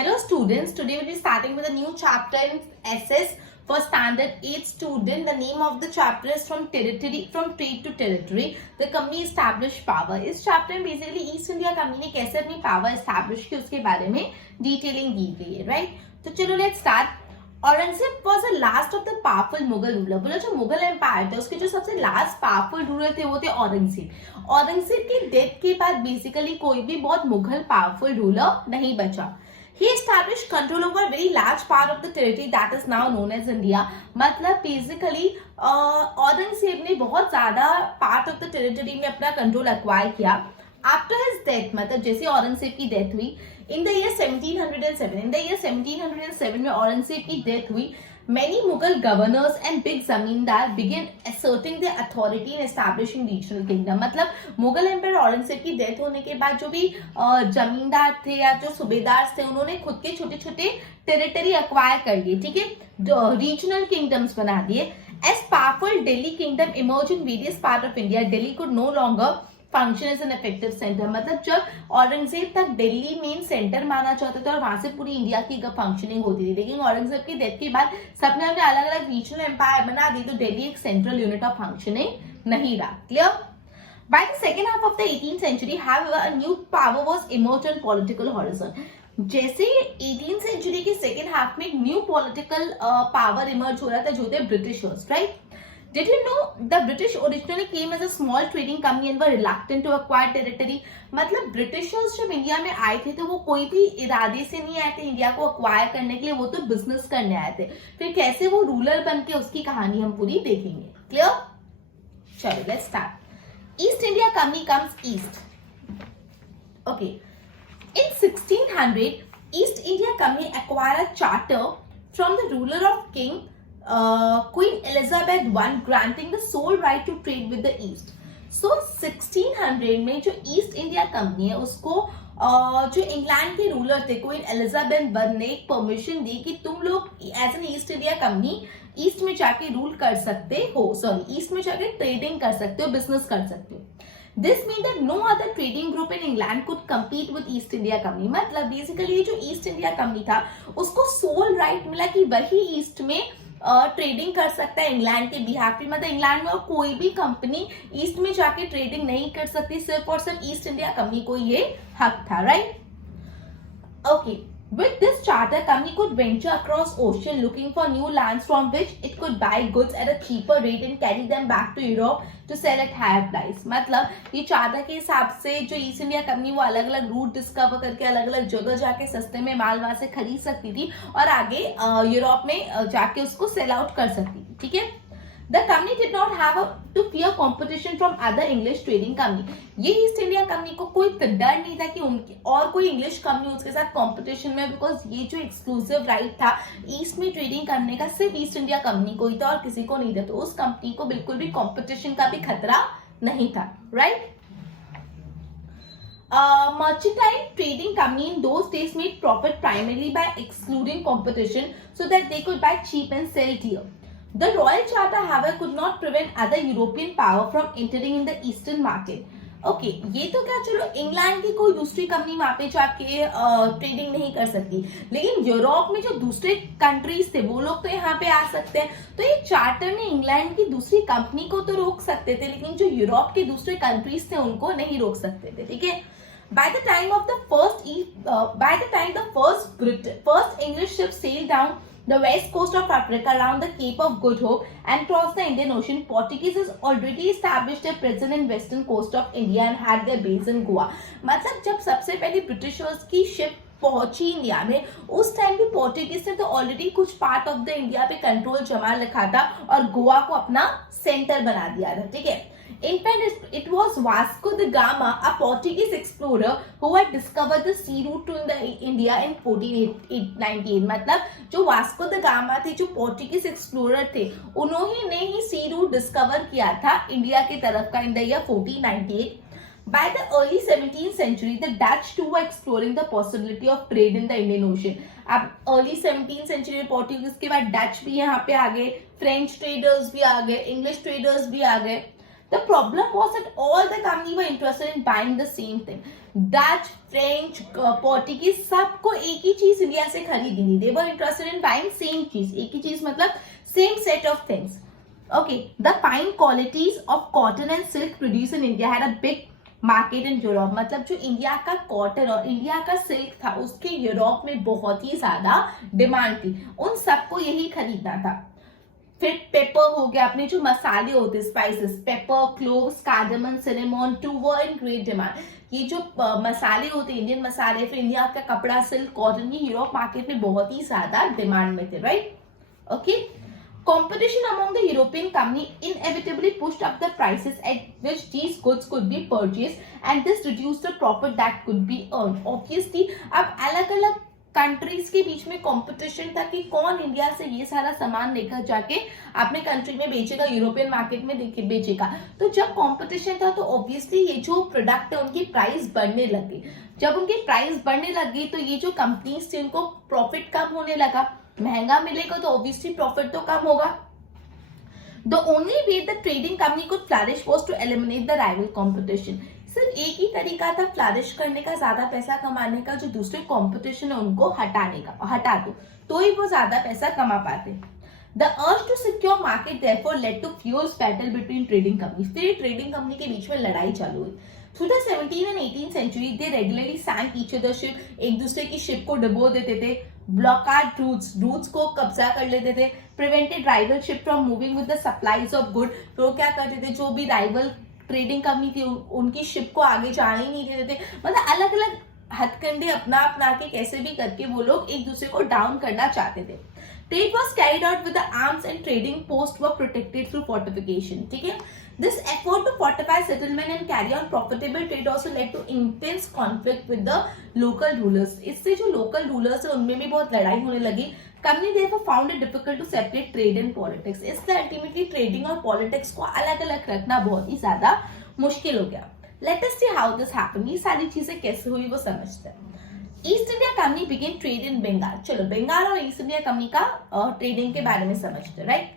Hello students, today we'll be starting with a new chapter in SS for standard 8 student. The name of the chapter is from trade to territory. The company established power. इस chapter में basically East India Company ने कैसे अपनी power establish की उसके बारे में detailing दी गई है, right? तो चलो let's start. Aurangzeb was the last of the powerful Mughal ruler. बोला जो मुगल एम्पायर थे उसके जो सबसे लास्ट पावरफुल रूलर थे वो थे औरंगजेब. औरंगजेब की डेथ के बाद बेसिकली कोई भी बहुत मुगल पावरफुल रूलर नहीं बचा. He established control over a very large part of the territory that is now known as India. मतलब basically औरंगजेब ने बहुत ज्यादा पार्ट ऑफ द टेरिटरी में अपना कंट्रोल एक्वायर किया. आफ्टर हिज डेथ मतलब जैसे औरंगजेब की डेथ हुई इन द ईयर 1707 में औरंगजेब की डेथ हुई. Many Mughal governors and big zamindar began asserting their authority in establishing regional kingdom. मतलब मुगल एम्पायर औरंगजेब की डेथ होने के बाद जो भी जमींदार थे या जो सूबेदार थे उन्होंने खुद के छोटे छोटे टेरिटरी एक्वायर कर लिए, ठीक है, रीजनल किंगडम्स बना दिए. As powerful Delhi kingdom emerged in various parts of India, Delhi could no longer function as an effective centre. मतलब जब औरंगजेब तक दिल्ली मेन सेंटर माना जाता था और वहां से पूरी इंडिया की फंक्शनिंग होती थी, लेकिन औरंगजेब की डेथ के बाद सबने अपने अलग अलग रीजनल एम्पायर बना दी तो दिल्ली एक सेंट्रल यूनिट ऑफ फंक्शनिंग नहीं रहा. Clear? By the second half of the 18th century, however, a new power was emerged on political horizon. जैसे 18th सेंचुरी के सेकेंड हाफ में न्यू पॉलिटिकल पावर इमर्ज हो रहा था जो थे Britishers, right? Did you know the British originally came as a small trading company and were reluctant to acquire territory? मतलब Britishers जब इंडिया में आए थे तो वो कोई भी इरादे से नहीं आए थे इंडिया को अक्वायर करने के लिए, वो तो बिजनेस करने आए थे. फिर कैसे वो रूलर बन के उसकी कहानी हम पूरी देखेंगे. क्लियर? चलो let's start. East India company comes east. Okay, in 1600 east India company acquired a charter from the ruler of King Queen Elizabeth I, granting the sole right to trade with the East. So 1600 में जो East India company है उसको जो England के ruler थे queen Elizabeth I ने एक permission दी कि तुम लोग as an East India Company east में जाके रूल कर सकते हो, ईस्ट में जाके ट्रेडिंग कर सकते हो, बिजनेस कर सकते हो. This means that no other trading group in England could compete with East India Company. मतलब बेसिकली जो ईस्ट इंडिया कंपनी था उसको सोल राइट मिला कि वही ईस्ट में ट्रेडिंग कर सकता है इंग्लैंड के बिहाफ पे. मतलब इंग्लैंड में और कोई भी कंपनी ईस्ट में जाके ट्रेडिंग नहीं कर सकती, सिर्फ और सिर्फ ईस्ट इंडिया कंपनी को ये हक था, right? Okay, with this charter company could venture across ocean looking for new lands from which it could buy goods at a cheaper rate and carry them back to Europe to sell at higher price. मतलब ये charter के हिसाब से जो East India Company वो अलग अलग root discover करके अलग अलग जगह जाके सस्ते में माल वहां से खरीद सकती थी और आगे यूरोप में जाके उसको सेल आउट कर सकती थी, ठीक है. The company did not have to fear competition from other English trading company. ये ईस्ट इंडिया कंपनी को कोई डर नहीं था कि उनकी और कोई इंग्लिश कंपनी उसके साथ कंपटीशन में, बिकॉज ये जो एक्सक्लूसिव राइट था ईस्ट में ट्रेडिंग करने का सिर्फ ईस्ट इंडिया कंपनी को ही था और किसी को नहीं था. तो उस कंपनी को बिल्कुल भी कंपटीशन का भी खतरा नहीं था, right? Mercantile trading company in those days made profit primarily by excluding competition so that they could buy cheap and sell dear. The Royal Charter, however, could not prevent other European power from entering in the eastern market. Okay, ये तो क्या, चलो England की कोई दूसरी company वहां पे जाके ट्रेडिंग नहीं कर सकती, लेकिन यूरोप में जो दूसरे कंट्रीज थे वो लोग तो यहाँ पे आ सकते हैं. तो ये चार्टर में इंग्लैंड की दूसरी कंपनी को तो रोक सकते थे, लेकिन जो यूरोप के दूसरे कंट्रीज थे उनको नहीं रोक सकते थे, ठीक है. By the time the first English ship sailed down the west coast of Africa around the Cape of Good Hope and crossed the Indian Ocean, Portuguese already established their presence in western coast of India and had their base in Goa. मतलब जब सबसे पहले Britishers की ship पहुंची India में उस time भी Portuguese ने तो ऑलरेडी कुछ पार्ट ऑफ द इंडिया पे कंट्रोल जमा रखा था और गोवा को अपना सेंटर बना दिया था, ठीक है. In fact, it was Vasco da Gama, a Portuguese explorer, who had discovered the sea route to India in 1498. मतलब जो वास्को द गामा थे, जो पोर्टुगीज एक्सप्लोरर थे, उन्होंने ही सी रूट डिस्कवर किया था इंडिया की तरफ का इन the year 1498. By the early 17th century, the Dutch too were exploring the possibility of trade in the Indian Ocean. अब early 17th century में पोर्टुगीज के बाद डच भी यहाँ पे आ गए, फ्रेंच ट्रेडर्स भी आ गए, इंग्लिश ट्रेडर्स भी आ गए. The problem was that all the companies were interested in buying the same thing. Dutch, French, Portuguese, सबको एक ही चीज इंडिया से खरीदनी. They were interested in buying same चीज. एक ही चीज मतलब same set of things. Okay, the fine qualities of cotton and silk produced in India had a big market in Europe. मतलब जो इंडिया का कॉटन और इंडिया का सिल्क था उसके यूरोप में बहुत ही ज्यादा डिमांड थी. उन सबको यही खरीदना था. फिर पेपर हो गया, अपने जो मसाले होते spices, pepper, cloves, cardamom, cinnamon, two were in great demand. ये जो मसाले होते इंडियन मसाले, फिर इंडिया का कपड़ा, सिल्क, कॉटन, ये यूरोप मार्केट में बहुत ही ज्यादा डिमांड में थे. Right. Okay. Competition among the European company inevitably pushed up the prices at which these goods could be purchased, and this reduced the profit that could be earned. Obviously, अब अलग-अलग countries के बीच में competition था कि कौन India से ये सारा सामान लेकर जाके अपने कंट्री में बेचेगा, यूरोपियन मार्केट में बेचेगा. तो जब कंपटीशन था तो ऑब्वियसली ये जो प्रोडक्ट है उनकी प्राइस बढ़ने लगी. जब उनकी प्राइस बढ़ने लगी तो ये जो कंपनीज थी उनको प्रॉफिट कम होने लगा. महंगा मिलेगा तो ऑब्वियसली प्रॉफिट तो कम होगा. The only way the trading company could flourish was to eliminate the rival competition. सिर्फ एक ही तरीका था फ्लरिश करने का, ज्यादा पैसा कमाने का, जो दूसरे कंपटीशन है उनको हटाने का, हटा दो तो ही वो ज्यादा पैसा कमा पाते. The urge to secure market therefore led to fierce battle between trading companies. फिर ट्रेडिंग कंपनी के बीच में लड़ाई चालू हुई. Through the 17th and 18th century, they regularly sank each other's ship. एक दूसरे की शिप को डुबो देते थे. Blockade routes को कब्जा कर लेते थे. Prevented rival ship from moving with the supplies of good. तो क्या करते थे, जो भी राइवल ट्रेडिंग कंपनी थी उनकी शिप को आगे जाने ही नहीं देते थे. मतलब अलग अलग हथकंडे अपना अपना के कैसे भी करके वो लोग एक दूसरे को डाउन करना चाहते थे. Trade was carried out with the arms and trading posts were protected through fortification. ठीक है. This effort to fortify settlement and carry on profitable trade also led to intense conflict with the local rulers. इससे जो local rulers है उनमें भी बहुत लड़ाई होने लगी. Company therefore found it difficult to separate trade and politics. इससे ultimately trading और politics को अलग अलग रखना बहुत ही ज्यादा मुश्किल हो गया. Let us see how this happened. ये सारी चीजें कैसे हुई वो समझते हैं. East India Company began trade in Bengal. चलो बंगाल और ईस्ट इंडिया कंपनी का ट्रेडिंग के बारे में समझते हैं. Right.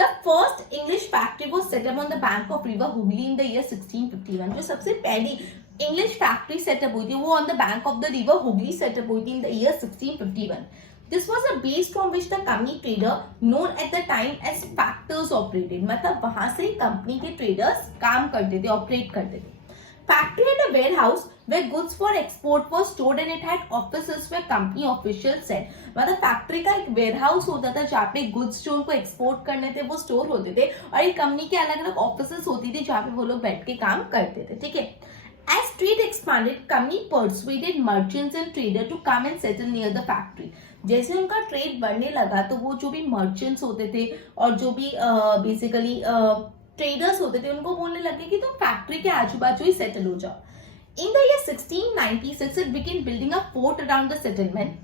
The first English factory was set up on the bank of river Hooghly in the year 1651. जो सबसे पहली इंग्लिश फैक्ट्री सेटअप हुई थी वो on the bank of the river Hooghly setup हुई थी इन the year 1651. This was a base from which the company trader known at the time as factors operated. मतलब वहां से कंपनी के ट्रेडर्स काम करते थे, ऑपरेट करते थे. Factory had a warehouse where goods for export were stored and it had offices where company officials sat. मतलब फैक्ट्री का एक वेयरहाउस होता था जहाँ पे गुड्स जो उनको एक्सपोर्ट करने थे वो स्टोर होते थे और एक कंपनी के अलग अलग ऑफिसेस होती थी जहाँ पे वो लोग बैठ के काम करते थे. ठीक है. As trade expanded, company persuaded merchants and traders to come and settle near the factory. जैसे उनका ट्रेड बढ़ने लगा तो वो जो भी मर्चेंट्स होते थे और जो भी बेसिकली ट्रेडर्स होते थे उनको बोलने लगे कि तुम फैक्ट्री के आजू बाजू ही सेटल हो जाओ. In the year 1696, it began building a fort around the settlement.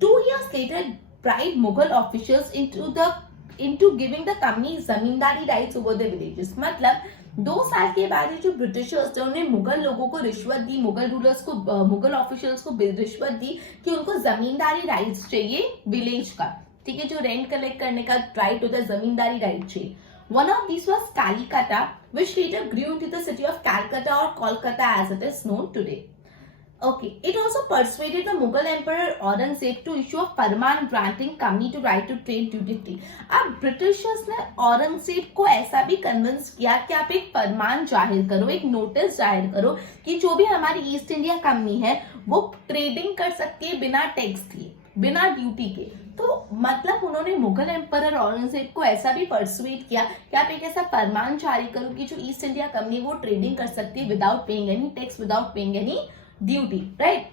2 years later, bribed Mughal officials into giving the company zamindari rights over the villages. मतलब 2 साल के बाद जो ब्रिटिशर्स थे उन्होंने मुगल लोगों को रिश्वत दी, मुगल रूलर्स को, मुगल ऑफिशियल्स को रिश्वत दी कि उनको जमींदारी राइट्स चाहिए विलेज का. ठीक है. जो रेंट कलेक्ट करने का राइट होता है जमींदारी राइट चाहिए. One of these was Kalikata, which later grew into the city of Calcutta or Kolkata as it is known today. Okay, it also persuaded the Mughal Emperor Aurangzeb to issue a farman granting company to right to trade duty free. अब Britishers ने औरंगजेब को ऐसा भी convince किया कि आप एक फरमान जाहिर करो, एक नोटिस जाहिर करो कि जो भी हमारी ईस्ट इंडिया कंपनी है वो ट्रेडिंग कर सकती है बिना टैक्स लिए, बिना ड्यूटी के. तो मतलब उन्होंने मुगल एम्परर औरंगजेब को ऐसा भी परसुएट किया कि आप एक ऐसा फरमान जारी करो कि जो ईस्ट इंडिया कंपनी वो ट्रेडिंग कर सकती है without paying any tax, without paying any duty. Right.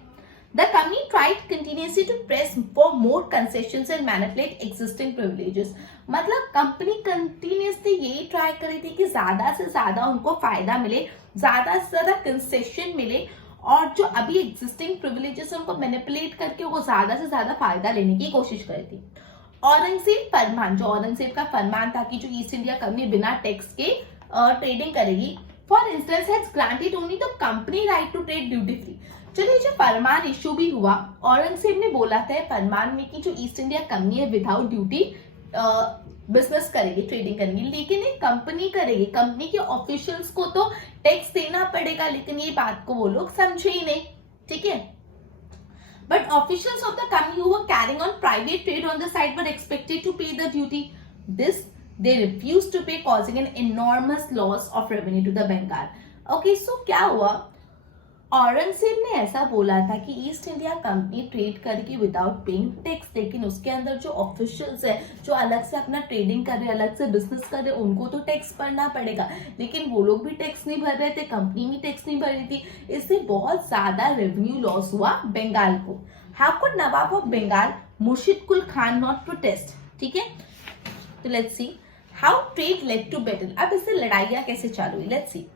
The company tried continuously to press for more concessions and manipulate existing privileges. मतलब कंपनी कंटिन्यूअसली यही ट्राई कर रही थी कि ज्यादा से ज्यादा उनको फायदा मिले, ज्यादा से ज्यादा कंसेशन मिले और जो अभी एग्जिस्टिंग प्रिविलेजेस उनको मैनिपुलेट करके वो ज्यादा से ज्यादा फायदा लेने की कोशिश कर रही थी. औरंगजेब फरमान, जो औरंगजेब का फरमान था कि जो ईस्ट इंडिया कंपनी बिना टैक्स के ट्रेडिंग करेगी, for instance has granted only the company right to trade duty free. चलिए जो फरमान इशू भी हुआ, औरंगजेब ने बोला था फरमान में कि जो ईस्ट इंडिया कंपनी है विदाउट ड्यूटी बिजनेस करेगी, ट्रेडिंग करेंगी, लेकिन एक कंपनी करेगी, कंपनी के ऑफिशियल्स को तो टैक्स देना पड़ेगा, लेकिन ये बात को वो लोग समझे ही नहीं, ठीक है। But officials of the company who were carrying on private trade on the side were expected to pay the duty. This they refused to pay, causing an enormous loss of revenue to the Bengal. Okay, so क्या हुआ, औरंगजेब ने ऐसा बोला था कि east India company trade करेगी without paying tax, लेकिन उसके अंदर जो ऑफिशियल्स है, जो अलग से अपना ट्रेडिंग कर रहे, अलग से बिजनेस कर रहे, उनको तो टैक्स भरना पड़ेगा, लेकिन वो लोग भी टैक्स नहीं भर रहे थे, कंपनी भी टैक्स नहीं भर रही थी, इससे बहुत ज्यादा रेवेन्यू लॉस हुआ बंगाल को। How could nawab of Bengal Murshid Quli Khan not protest, ठीक है। तो let's see how trade led to battle. अब इससे लड़ाइयां कैसे चालू हुई, let's see.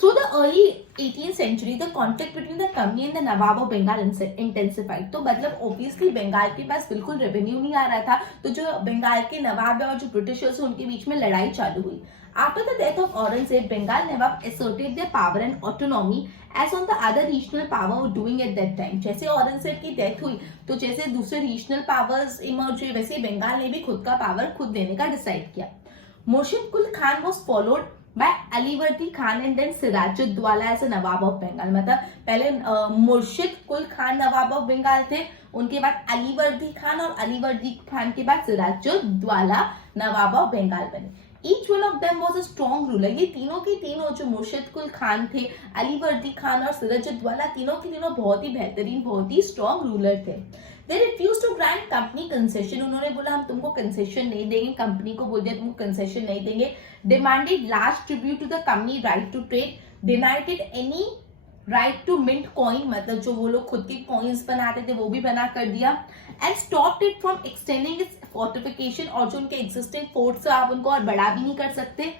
Through the early 18th century, the conflict between the company and the Nawab of Bengal intensified. तो मतलब obviously बंगाल के पास बिल्कुल रेवेन्यू नहीं आ रहा था, तो जो बंगाल के नवाब है और जो ब्रिटिशर्स उनके बीच में लड़ाई चालू हुई। After the death of Aurangzeb, Bengal Nawab asserted their power and autonomy as on the other regional power were doing at that time. जैसे औरंगजेब की डेथ हुई, तो जैसे दूसरे रीजनल पावर्स इमर्ज हुए, वैसे बंगाल ने भी खुद का पावर खुद देने का डिसाइड किया। Murshid Quli Khan was followed by Alivardi Khan and then Sirajuddaulah as a nawab of Bengal. मतलब पहले मुर्शिद कुल खान नवाब ऑफ बंगाल थे, उनके बाद अलीवर्दी खान, और अलीवर्दी खान के बाद सिराजुद्दौला नवाब ऑफ बंगाल बने। Each one of them was a strong ruler. ये तीनों के तीनों जो मुर्शिद कुल खान थे, अलीवर्दी खान और सिराजुद्दौला, तीनों के तीनों बहुत ही बेहतरीन, बहुत ही स्ट्रॉन्ग रूलर थे। They refused to grant company concession. उन्होंने बोला हम तुमको कंसेशन नहीं देंगे, कंपनी को बोल दिया तुमको कंसेशन नहीं देंगे। Demanded large tribute to the company right to trade. Denied it any right to mint coin, मतलब जो वो लोग खुद के कॉइन्स बनाते थे वो भी बना कर दिया। And stopped it from extending its fortification, और जो उनके existing forts है आप उनको और बड़ा भी नहीं कर सकते।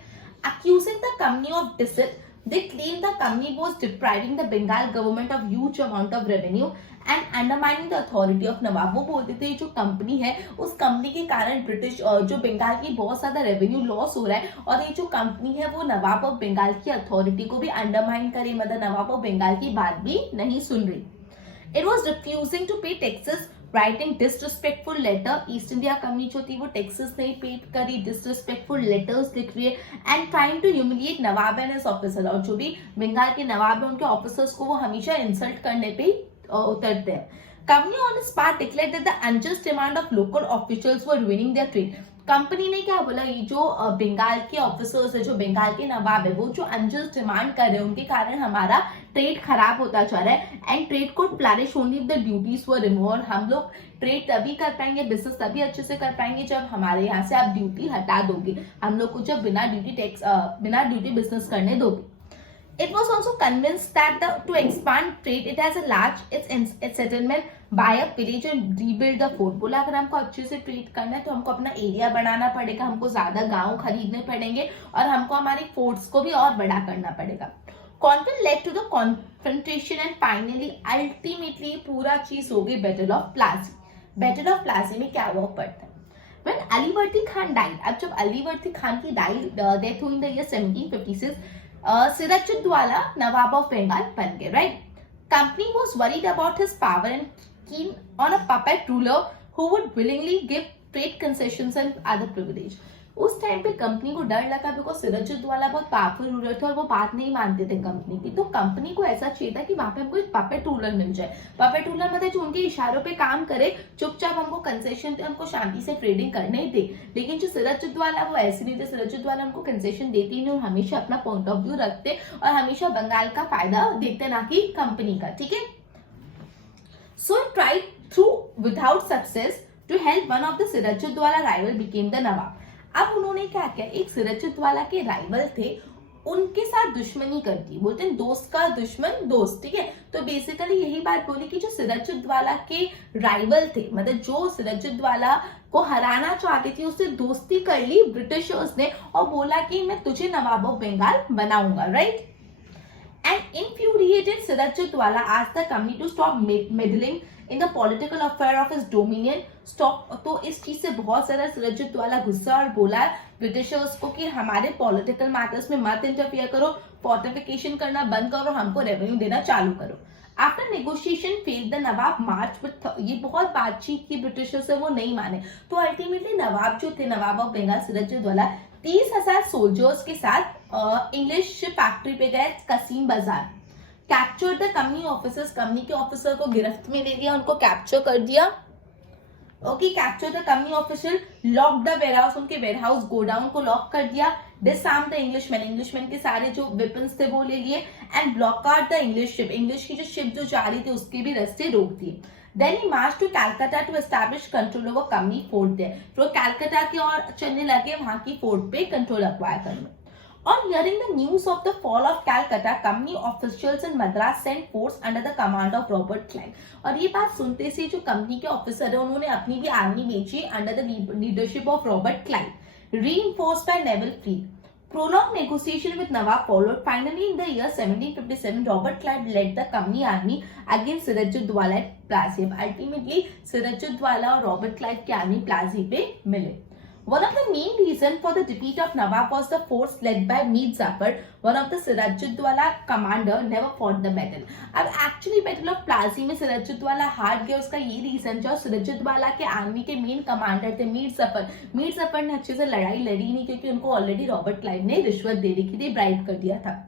Accusing the company of deceit, they claimed the company was depriving the Bengal government of huge amount of revenue and undermining the authority of नवाब। वो बोलते थे जो कंपनी है, उस कंपनी के कारण ब्रिटिश जो बंगाल की बहुत ज्यादा रेवेन्यू लॉस हो रहा है, और ये जो कंपनी है वो नवाब ऑफ बंगाल की अथॉरिटी को भी अंडरमाइन करे, मतलब नवाब ऑफ बंगाल की बात भी नहीं सुन रही। It was refusing to pay taxes, writing disrespectful letter. East India Company जो थी वो टैक्सेस नहीं पे करी, डिसरिस्पेक्टफुल लेटर्स लिख रही है, and trying to humiliate nawab and his officer. और जो भी बंगाल के नवाब है उनके ऑफिसर्स को वो हमेशा इंसल्ट करने पे उतरते हैं। Company on its part declared that the unjust demand of local officials were ruining their trade. Company ने क्या बोला, ये जो बंगाल के ऑफिसर्स है, जो बंगाल के नवाब है, वो जो अनजस्ट डिमांड कर रहे हैं उनके कारण हमारा ट्रेड खराब होता जा रहा है। And trade code flourish only if the duties were removed. हम लोग ट्रेड तभी कर पाएंगे, बिजनेस तभी अच्छे से कर पाएंगे जब हमारे यहाँ से आप ड्यूटी हटा दोगे, हम लोग को जब बिना ड्यूटी बिजनेस करने दोगे। It was also convinced that to expand trade, it has a large its settlement, buy a village and rebuild the fort. बोला अगर हमको अच्छे से ट्रेड करना है तो हमको अपना एरिया बढ़ाना पड़ेगा, हमको ज्यादा गांव खरीदने पड़ेंगे, और हमको हमारे फोर्ट्स को भी और बड़ा करना पड़ेगा। Conflict led to the confrontation and finally, ultimately पूरा चीज हो गई battle of Plassey. Battle of Plassey में क्या हुआ पड़ता है, When अलीवर्दी खान died, अब जब अलीवर्दी खान की डेथ हुई in the year 1756, Sirajuddaulah nawab of Bengal बन गए, right. Company was worried about his power and keen on a puppet ruler who would willingly give trade concessions and other privilege. उस टाइम पे कंपनी को डर लगा, बिकॉज सिराजुद्दौला बहुत पावरफुल रूलर थे और वो बात नहीं मानते थे कंपनी की, तो कंपनी को ऐसा चाहिए था कि वहां पे हमको एक पपेट रूलर मिल जाए। पपेट रूलर मतलब जो उनके इशारों पे काम करे, चुपचाप हमको कंसेशन दे, हमको शांति से ट्रेडिंग करने दे। लेकिन जो सिराजुद्दौला वो ऐसे नहीं थे, सिराजुद्दौला हमको कंसेशन देते ही नहीं, और हमेशा अपना पॉइंट ऑफ व्यू रखते और हमेशा बंगाल का फायदा देखते, ना कि कंपनी का, ठीक है। So try through without success to help one of the Sirajuddaula rival became the nawab. अब उन्होंने क्या किया, एक सिराजुद्दौला के राइवल थे, उनके साथ दुश्मनी कर दी। बोलते हैं दोस्त का दुश्मन दोस्त, ठीक है। तो बेसिकली यही बात बोली कि जो सिराजुद्दौला के राइवल थे, मतलब जो सिराजुद्दौला को हराना चाहते थे, उससे दोस्ती कर ली ब्रिटिशर्स ने और बोला कि मैं तुझे नवाब ऑफ बंगाल बनाऊंगा, right. And infuriated Sirajuddaula asked the company to stop meddling in the political affair of his dominion. Stop, तो इस चीज से बहुत ज्यादा सिराजुद्दौला गुस्सा और बोला ब्रिटिशर्स को कि हमारे पॉलिटिकल मैटर्स में मत इंटरफियर करो, फोर्टिफिकेशन करना बंद करो, हमको रेवेन्यू देना चालू करो। After negotiation fail the Nawab March with, ये बहुत बातचीत की ब्रिटिशर्स से, वो नहीं माने, तो अल्टीमेटली नवाब जो थे, नवाब ऑफ बंगाल सिराजुद्दौला 30,000 सोल्जर्स के साथ इंग्लिश फैक्ट्री पे गए कसीम बाजार, capture the company officers, company के ऑफिसर को गिरफ्त में ले लिया, उनको कैप्चर कर दिया। Okay, capture the company official, lock the warehouse, उनके वेयरहाउस गोडाउन को लॉक कर दिया, डिसआर्म द इंग्लिशमैन, इंग्लिशमैन के सारे जो वेपन्स थे वो ले लिए, and block out the English ship, English की जो शिप जो जा रही थी उसके भी रास्ते रोक दिए। Then he march to Calcutta to establish control over company fort there, तो कैलकाटा की ओर चलने लगे, वहां की फोर्ट पे कंट्रोल अक्वायर करने। On hearing the news of the fall of Calcutta, company officials in Madras sent force under the command of Robert Clive. और ये बात सुनते से जो कंपनी के ऑफिसर है उन्होंने अपनी भी आर्मी भेजी under the leadership of Robert Clive, reinforced by naval fleet. Prolonged negotiation with Nawab followed. Finally, in the year 1757, Robert Clive led the company army against Sirajuddaulah at Plassey. Ultimately, Sirajuddaulah और Robert Clive की army Plassey पे मिले। One of the main reasons for the defeat of Nawab was the force led by Mir Jafar, one of the Sirajuddaulah commander, never fought the battle. अब actually battle of Plassey में सिराजुद्दौला हार गया, उसका ये reason जो सिराजुद्दौला के army के main commander थे मीर जफर, मीर जफर ने अच्छे से लड़ाई लड़ी नहीं क्योंकि उनको ऑलरेडी रॉबर्ट क्लाइव ने रिश्वत दे रखी थी, ब्राइब कर दिया था।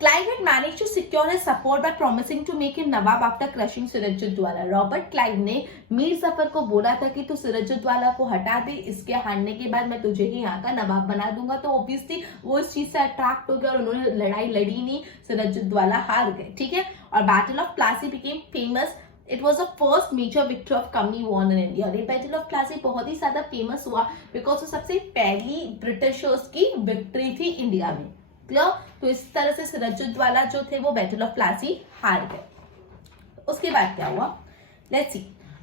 Clive had managed to secure his support by promising to make him Nawab after crushing Sirajuddaulah. Robert Clive ने मीर जफर को बोला था कि तू सिराजुद्दौला को हटा दे, इसके हारने के बाद मैं तुझे ही यहाँ का नवाब बना दूंगा। तो ऑब्वियसली वो इस चीज से अट्रैक्ट हो गया और उन्होंने लड़ाई लड़ी नहीं, सिराजुद्दौला हार गए, ठीक है। और battle of Plassey became famous, it was the first major victory of company won in India. और ये बैटल ऑफ प्लासी बहुत ही ज्यादा फेमस हुआ बिकॉज वो सबसे पहली ब्रिटिशर्स की विक्ट्री थी इंडिया में, क्लियर। तो इस तरह से सिराजुद्दौला जो थे वो बैटल ऑफ प्लासी हार गए। उसके बाद क्या हुआ, let's see.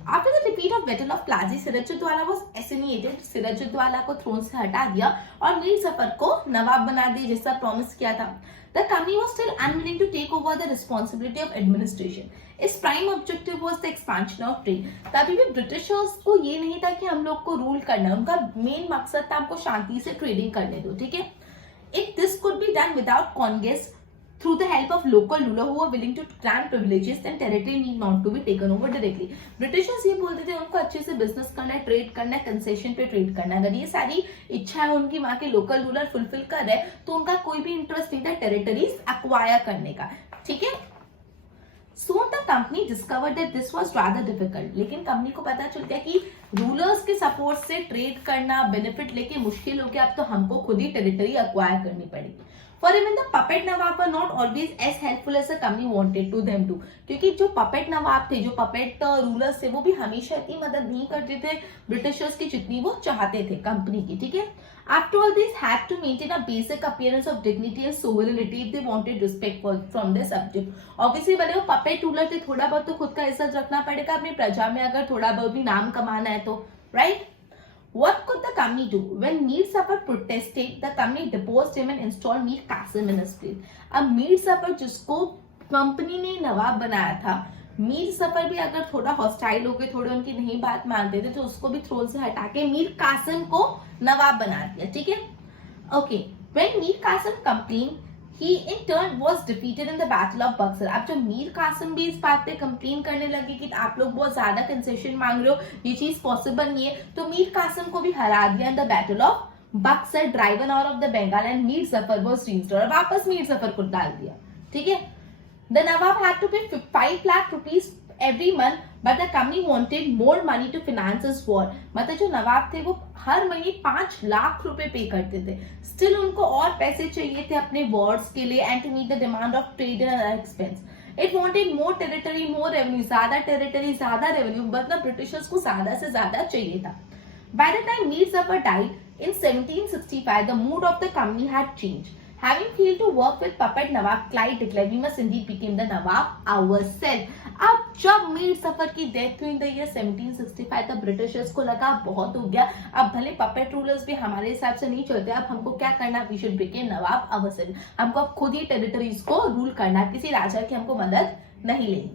After the defeat of battle of Plassey, Sirajuddaula was assassinated, Sirajuddaula को थ्रोन से हटा दिया और मीर जफर को नवाब बना दिया जैसा प्रॉमिस किया था। The company was still unwilling to take over the responsibility of administration. Its prime objective was the expansion of trade. तभी भी ब्रिटिशर्स को ये नहीं था कि हम लोग को रूल करना है, उनका मेन मकसद था हमको शांति से ट्रेडिंग करने दो, ठीक है। If this could be done without conquest through the help of local ruler who were willing to grant privileges, then territory need not to be taken over directly. Britishers ये बोलते थे उनको अच्छे से बिजनेस करना है, ट्रेड करना है, कंसेशन पे ट्रेड करना है। अगर ये सारी इच्छाएं उनकी वहां के लोकल रूलर फुलफिल कर रहे तो उनका कोई भी इंटरेस्ट नहीं था टेरिटरीज एक्वायर करने का, ठीक है। Soon the company discovered that this was rather difficult. लेकिन कंपनी को पता चल गया कि रूलर्स के सपोर्ट से ट्रेड करना, बेनिफिट लेके मुश्किल हो गया, अब तो हमको खुद ही टेरिटरी एक्वायर करनी पड़ेगी। For even the puppet Nawab were not always as helpful as the company wanted to them to. क्योंकि जो puppet नवाब थे, जो puppet रूलर्स थे, वो भी हमेशा इतनी मदद नहीं करते थे ब्रिटिशर्स की जितनी वो चाहते थे कंपनी की, ठीक है। After all, these had to maintain a basic appearance of dignity and sovereignty if they wanted respect from their subject. Obviously, भले वो puppet रूलर थे, थोड़ा बहुत तो खुद का इज्जत रखना पड़ेगा अपनी प्रजा में, अगर थोड़ा बहुत भी नाम कमाना है तो, right? What could the company do? When Mir Jafar protested, the company deposed him and installed Mir Qasim in his place. अब मीर जफर जिसको कंपनी ने नवाब बनाया था, मीर जफर भी अगर थोड़ा हॉस्टाइल हो गए, थोड़े उनकी नहीं बात मानते थे, तो उसको भी थ्रोन से हटा के मीर कासिम को नवाब बना दिया, ठीक है। Okay, when Mir Qasim complained, he in turn was defeated in the battle of Buxar. अब जब मीर कासिम भी इस बात पे कंप्लेन करने लगे कि आप लोग बहुत ज्यादा कंसेशन मांग रहे हो, ये चीज पॉसिबल नहीं है, तो मीर कासिम को भी हरा दिया in the battle of Buxar, driven out of the Bengal, and Mir Jafar was restored, और वापस मीर जफर को डाल दिया, ठीक है। The Nawab had to pay 5 lakh rupees every month, but the company wanted more money to finance his war. मतलब जो नवाब थे वो हर महीने 5 लाख रुपए पे करते थे, स्टिल उनको और पैसे चाहिए थे अपने वॉर्स के लिए, and to meet the demand of trade and other expense. It wanted more territory, more revenue, ज्यादा टेरिटरी, ज्यादा रेवेन्यू, मतलब ब्रिटिशर्स को ज्यादा से ज्यादा चाहिए था। By the time Mir Jafar died in 1765, the mood of the company had changed. Having failed to work with puppet Nawab, Clive declared, "We must indeed become the Nawab ourselves." अब जब मीर जफर की death हुई in the year 1765, तब Britishers को लगा बहुत हो गया, अब भले पपेट रूलर्स भी हमारे हिसाब से नहीं चलते, अब हमको क्या करना, we should become nawab ourselves, हमको अब खुद ही टेरिटरीज को रूल करना, किसी राजा की हमको मदद नहीं लेनी।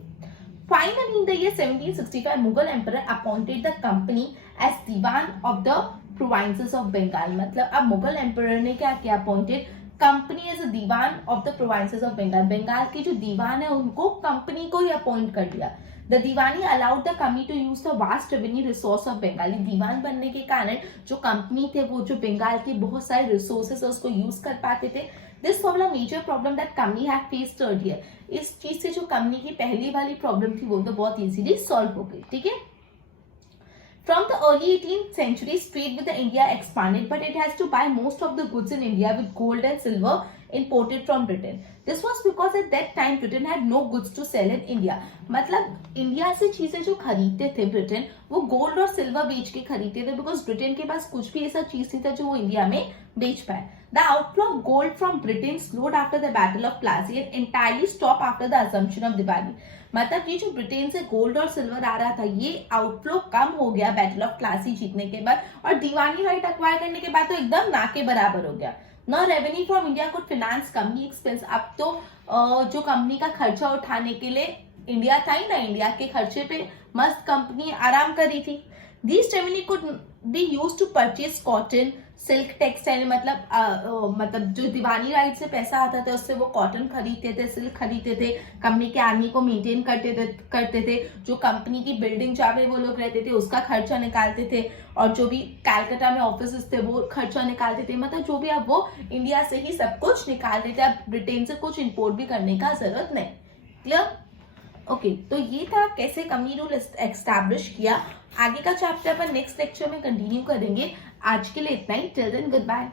Finally, in the year 1765, Mughal emperor appointed the company as Diwan of the provinces of Bengal. मतलब अब मुगल एम्परर ने क्या किया, appointed company as a diwan of the provinces of Bengal, Bengal के जो दीवान है उनको कंपनी को ही अपॉइंट कर दिया। The Diwani allowed the company to use the vast revenue resource of Bengali, दीवान बनने के कारण जो कंपनी थे वो जो बंगाल के बहुत सारे रिसोर्सेस है उसको यूज कर पाते थे। This solve a major problem that company had faced earlier, इस चीज से जो कंपनी की पहली वाली प्रॉब्लम थी वो तो बहुत इजीली सॉल्व हो गई। ठीक है, from the early 18th century, trade with the India expanded, but it has to buy most of the goods in India with gold and silver imported from Britain. This was because at that time Britain had no goods to sell in India. मतलब India से चीजें जो खरीदते थे Britain, वो gold और silver बेच के खरीदते थे, बिकॉज ब्रिटेन के पास कुछ भी ऐसा चीज नहीं था जो वो इंडिया में बेच पाए। The outflow of gold from Britain slowed after the Battle of Plassey and entirely stopped after the Assumption of Diwali. मतलब ये जो ब्रिटेन से गोल्ड और सिल्वर आ रहा था ये आउटफ्लो कम हो गया बैटल ऑफ प्लासी जीतने के बाद, और दीवानी राइट अक्वायर करने के बाद तो एकदम ना के बराबर हो गया। न revenue from India could finance company expense, अब तो जो कंपनी का खर्चा उठाने के लिए इंडिया था ही ना, इंडिया के खर्चे पे मस्त कंपनी आराम कर रही थी। This revenue could be used to purchase cotton, silk, textile, मतलब जो दीवानी राइट से पैसा आता था उससे वो कॉटन खरीदते थे, सिल्क खरीदते थे, कंपनी के आर्मी को मेंटेन करते थे, जो कंपनी की बिल्डिंग जहाँ पे वो लोग रहते थे उसका खर्चा निकालते थे, और जो भी कैलकाटा में ऑफिस थे वो खर्चा निकालते थे, मतलब जो भी अब वो इंडिया से ही सब कुछ निकालते थे, अब ब्रिटेन से कुछ इम्पोर्ट भी करने का जरूरत नहीं। क्लियर? ओके, तो ये था कैसे कंपनी रूल एस्टैब्लिश किया। आगे का चैप्टर अपन नेक्स्ट लेक्चर में कंटिन्यू करेंगे। आज के लिए इतना ही। Till then good bye.